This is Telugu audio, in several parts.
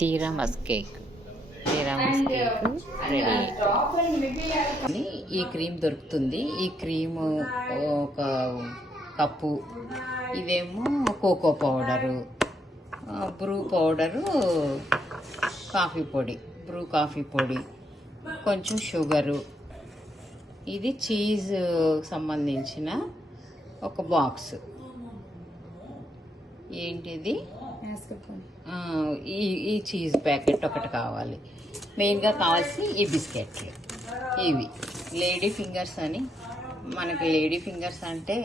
తీరామస్ కేక్ రెడీ. ఈ క్రీమ్ దొరుకుతుంది. ఈ క్రీమ్ ఒక కప్పు, ఇదేమో cocoa powder, Bru powder, Bru coffee పొడి, కొంచెం షుగరు, ఇది చీజ్ సంబంధించిన ఒక బాక్స్. ఏంటిది? ఈ చీజ్ ప్యాకెట్ ఒకటి కావాలి. మెయిన్గా కావాల్సి ఈ బిస్కెట్లు. ఇవి లేడీ ఫింగర్స్ అని, మనకి లేడీ ఫింగర్స్ అంటే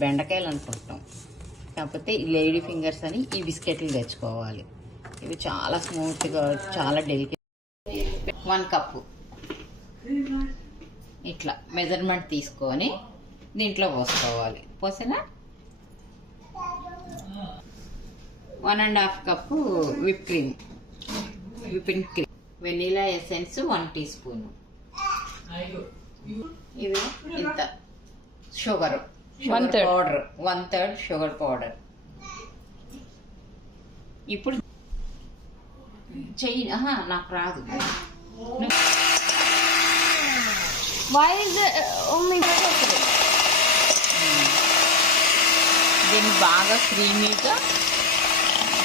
బెండకాయలు అనుకుంటాం, కాకపోతే ఈ లేడీ ఫింగర్స్ అని ఈ బిస్కెట్లు తెచ్చుకోవాలి. ఇవి చాలా స్మూత్గా, చాలా డెలికేట్. 1 కప్పు ఇట్లా మెజర్మెంట్ తీసుకొని దీంట్లో పోసుకోవాలి. పోసినా 1.5 cup whipping cream, vanilla essence 1 teaspoon, ఇది ఇంత షుగర్ పౌడర్, 1/3 షుగర్ పౌడర్. ఇప్పుడు చెయ్యి, నాకు రాదు. దీన్ని బాగా క్రీమీగా,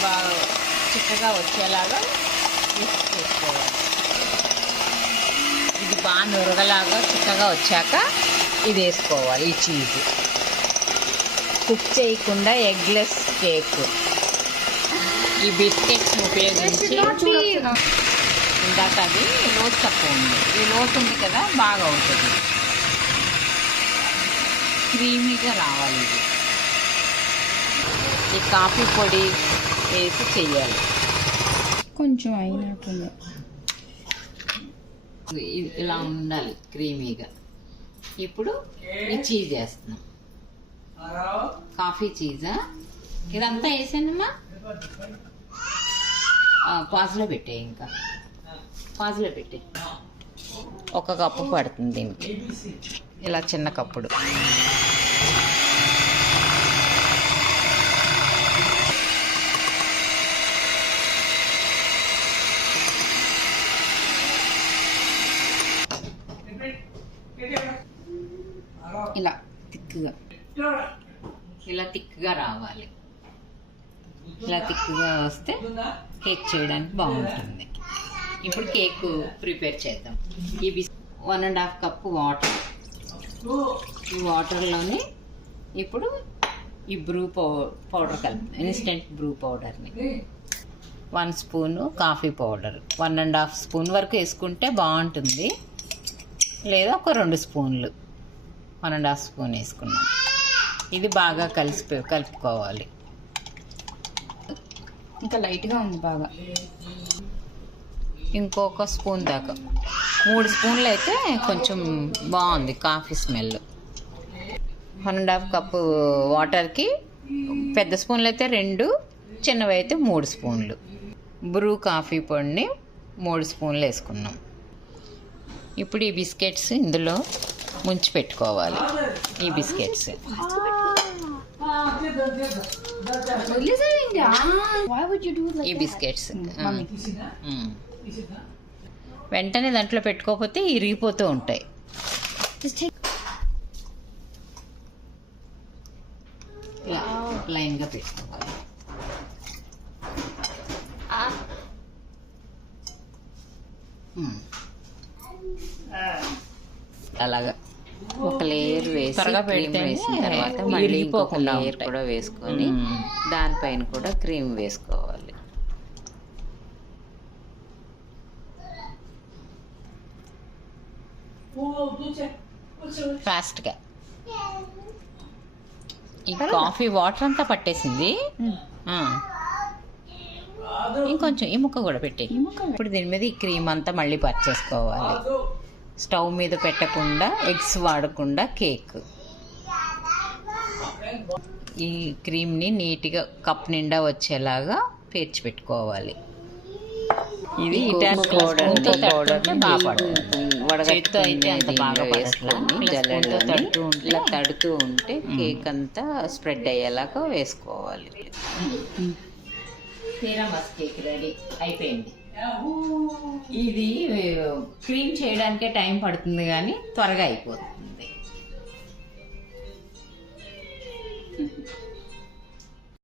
బాగా చిక్కగా వచ్చేలాగా మిక్స్ చేసుకోవాలి. ఇది బాగా నురగలాగా చిక్కగా వచ్చాక ఇది వేసుకోవాలి. ఈ చీజ్ కుక్ చేయకుండా ఎగ్లెస్ కేక్. ఈ బిస్కెట్స్ ఉపయోగించి ఇందాక అది లోతు తక్కువ ఉంది, ఈ లోతు ఉంది కదా, బాగా అవుతుంది, క్రీమీగా రావాలి. ఇది ఈ కాఫీ పొడి వేసి చెయ్యాలి. కొంచెం అయినట్టుంది, ఇలా ఉండాలి క్రీమీగా. ఇప్పుడు ఈ చీజ్ వేస్తున్నాం, కాఫీ చీజా. ఇదంతా వేసానమ్మా, పాజ్లో పెట్టే, ఇంకా పాజ్లో పెట్టే. 1 కప్పు పడుతుంది దీనికి, ఇలా చిన్న కప్పుడు. ఇలా తిక్కుగా రావాలి. ఇలా తిక్కుగా వస్తే కేక్ చేయడానికి బాగుంటుంది. ఇప్పుడు కేక్ ప్రిపేర్ చేద్దాం. ఈ 1.5 కప్పు వాటర్, ఈ వాటర్లోని ఇప్పుడు ఈ బ్రూ పౌడర్ కలిపి, ఇన్స్టెంట్ బ్రూ పౌడర్ని 1 స్పూను కాఫీ పౌడర్, 1.5 స్పూన్ వరకు వేసుకుంటే బాగుంటుంది, లేదా ఒక 2 స్పూన్లు, 1.5 స్పూన్ వేసుకున్నాం. ఇది బాగా కలుపుకోవాలి. ఇంకా లైట్గా ఉంది బాగా. ఇంకొక స్పూన్ దాకా, 3 స్పూన్లు అయితే కొంచెం బాగుంది కాఫీ స్మెల్. 1.5 కప్పు వాటర్కి పెద్ద స్పూన్లు అయితే 2, చిన్నవి అయితే 3 స్పూన్లు బ్రూ కాఫీ పొడిని 3 స్పూన్లు వేసుకున్నాం. ఇప్పుడు ఈ బిస్కెట్స్ ఇందులో ముంచి పెట్టుకోవాలి. ఈ బిస్కెట్స్ ఈ బిస్కెట్స్ వెంటనే దాంట్లో పెట్టుకోకపోతే ఇరిగిపోతూ ఉంటాయి. లైన్గా పెట్టుకోవాలి. అలాగా ఒక లేయర్ వేసి క్రీమ్ వేసిన తర్వాత మళ్ళీ ఇంకొక లేయర్ కూడా వేసుకొని దానిపైన కూడా క్రీమ్ వేసుకోవాలి. ఫాస్ట్గా. ఈ కాఫీ వాటర్ అంతా పట్టేసింది. ఇంకొంచెం ఈ ముక్క కూడా పెట్టే. ఇప్పుడు దీని మీద ఈ క్రీమ్ అంతా మళ్ళీ పర్చేసుకోవాలి. స్టవ్ మీద పెట్టకుండా, ఎగ్స్ వాడకుండా కేక్. ఈ క్రీమ్ని నీట్గా కప్ నిండా వచ్చేలాగా పేర్చి పెట్టుకోవాలి. ఇది చేతితో అయితే అంత బాగా వేసుకొని ఇలా తడుతూ ఉంటే కేక్ అంతా స్ప్రెడ్ అయ్యేలాగా వేసుకోవాలి. తీరామస్ కేక్ రెడీ అయిపోయింది. ఇది క్రీమ్ చేయడానికే టైం పడుతుంది కానీ త్వరగా అయిపోతుంది.